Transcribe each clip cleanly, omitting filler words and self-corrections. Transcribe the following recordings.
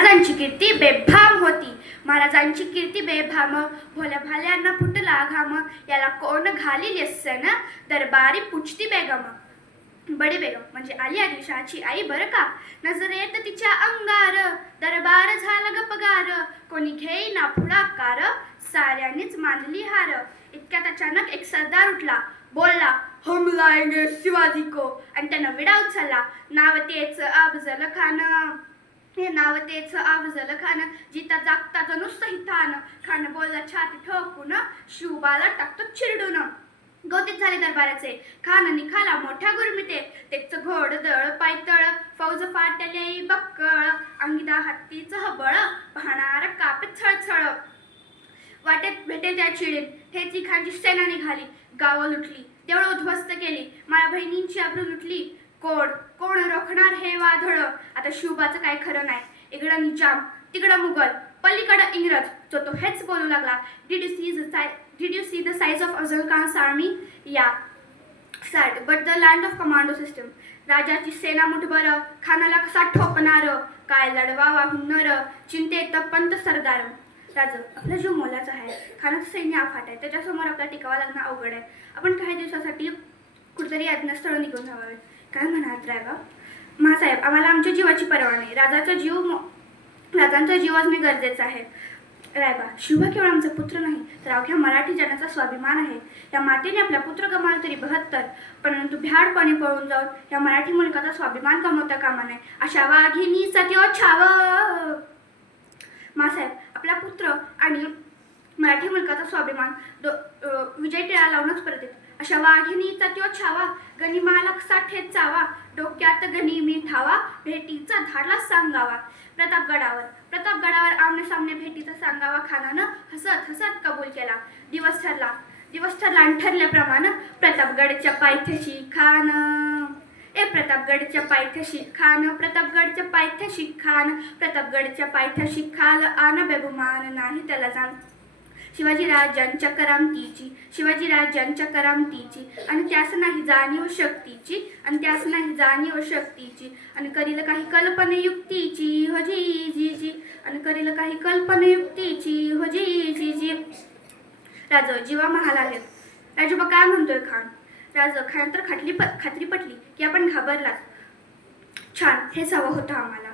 महाराजांची कीर्ती बेभाम होती. महाराजांची कीर्ती बेभाम, भोल्या भाल्यांना फुटला घाम. याला कोण घालील यस्सन, दरबारी पुछती बेगम. बडी बेगम म्हणजे आली आदिलशहाची आई बरं का. नजरेत तिच्या अंगार, दरबार झाला गपगार. कोणी घेई ना पुढाकार, साऱ्यांनीच मानली हार. इतक्यात अचानक एक सरदार उठला, बोलला, हम लाएंगे शिवाजी को. आणि त्यानं विडा उचलला. नाव तेच अफजल खान, हे नाव तेच अफजल खान. जिता जागता जणू सहितान. खान बोलला छाती ठोकून, शिवबाला टाकतो चिरडून. गौतीत झाले दरबाराचे, खान निघाला मोठ्या गुरमिते. तेच घोडदळ पायतळ, फौज फाटले बक्कळ. अंगिदा हत्तीच हबळ, पाहणार कापत छळछळ. वाटेत भेटेच्या चिडीत ठेची खानची सेना निघाली. गावं लुटली, देवळं उद्ध्वस्त केली, माया बहिणींची आबरू लुटली. कोण रोखणार हे वादळ. आता शिवबाचं काय खरं नाही. इकडं निजाम, तिकडं मुघल, पलीकडं इंग्रज. तो हेच बोलू लागला, Did you see the size of Afzal Khan's army? Yeah, sad, but the land of commando system. राजाची सेना मुठभर, खानाला कसा ठोकणार. काय लढवावा हुन्नर, चिंतेत पंत सरदार. राज, आपला जीव मोलाचा आहे. खानाचं सैन्य अफाट आहे. त्याच्यासमोर आपला टिकावा लागणं अवघड आहे. आपण काही दिवसासाठी कुठेतरी अज्ञातस्थळ निघून जावावे. काय म्हणाल रायबा? महासाहेब, आम्हाला आमच्या जीवाची पर्वा नाही. राजांचा जीव असणे गरजेचं आहे. रायबा, शिवबा केवळ आमचा पुत्र नाही, तर अवघ्या मराठी जनाचा स्वाभिमान आहे. या मातेने आपला पुत्र गमावला तरी 72, परंतु भ्याडपणे पळून जाऊन या मराठी मुलकाचा स्वाभिमान गमावता कामा नये. अशा वाघिणीचा त्यो छाव. मासाहेब, आपला पुत्र आणि मराठी मुलकाचा स्वाभिमान विजय टिळा लावूनच परत येतो. अशा वाघिणीचा त्यो छावा, गनिमाला कसा ठेचावा. डोक्यात गनिमी ठावा, भेटीचा धाडला सांगावा. प्रतापगडावर आमने सामने भेटीचा सांगावा. खानानं हसत हसत कबूल केला. दिवस ठरला आणि ठरल्याप्रमाणे प्रतापगडच्या पायथ्याशी खान. प्रतापगडच्या पायथ्याशी खान, प्रतापगडच्या पायथ्याशी खान. प्रतापगडच्या पायथ्याशी खाल, आन बेगुमान नाही त्याला जाण. शिवाजीराजांच्या करामतीची आणि त्यास नाही जाणीव शक्तीची. आणि करील काही कल्पनेयुक्तीची हो जी. राज, जीवा महाल आलेत. राजोबा काय म्हणतोय खान? राज, खान तर खात्री पटली की आपण घाबरलात. छान, हेच हवं होतं आम्हाला.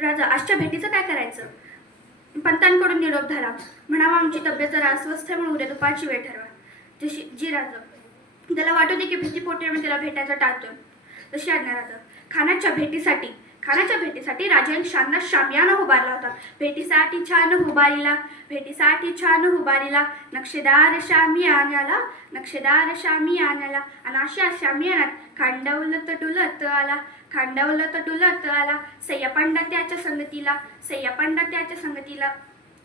राजा, आजच्या भेटीचं काय करायचं? पंतांकडून निरोप झाला. म्हणावा आमची तब्येत जरा अस्वस्थ आहे, म्हणून उद्या दुपारची वेळ ठरवा. जी राजा. त्याला वाटू दे की भीतीपोटी आम्ही त्याला भेटायचं टाळतोय. तशी आज्ञा राजा. खानाच्या भेटीसाठी राजाने शानदार शामियाना उभारला होता. भेटीसाठी छान उभारीला नक्षेदार शामियानाला. आणि अशा शामियानात खांडवलत डुलत आला. सय्या पंडा त्याच्या संगतीला.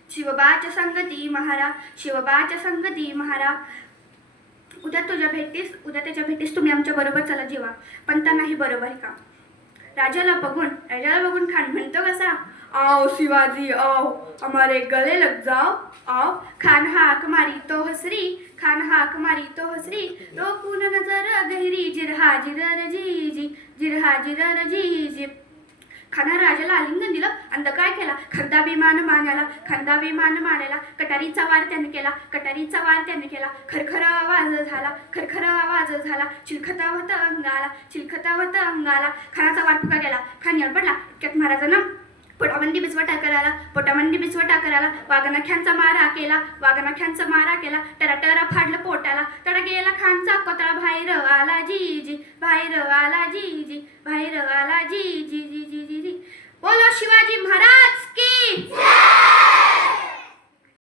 शिवबाच्या संगती महारा. उद्या त्याच्या भेटीस तुम्ही आमच्या बरोबर चला जीवा. पंता नाही बरोबर का? राजाला बघून खान म्हणतो कसा, आओ शिवाजी आओ, हमारे गले लग जाओ आओ. खान हाक मारी तो हसरी, रोकून नजर गहरी. जिरहा जिरर जी. खाना राजाला आलिंगन दिलं आणि काय केला? खांदा विमान मानाला. कटारीचा वार त्याने केला. खरखर आवाज झाला. चिलखतावत अंगाला. खानाचा वार फुका गेला. खान पडला. इतक्यात महाराजांना पोटामंदी बिस्वटा कराला. वाघनख्यांचा मारा केला. टरा फाडलं पोटाला. तडा गेला खानचा कोतळा. बाहेर आला जी.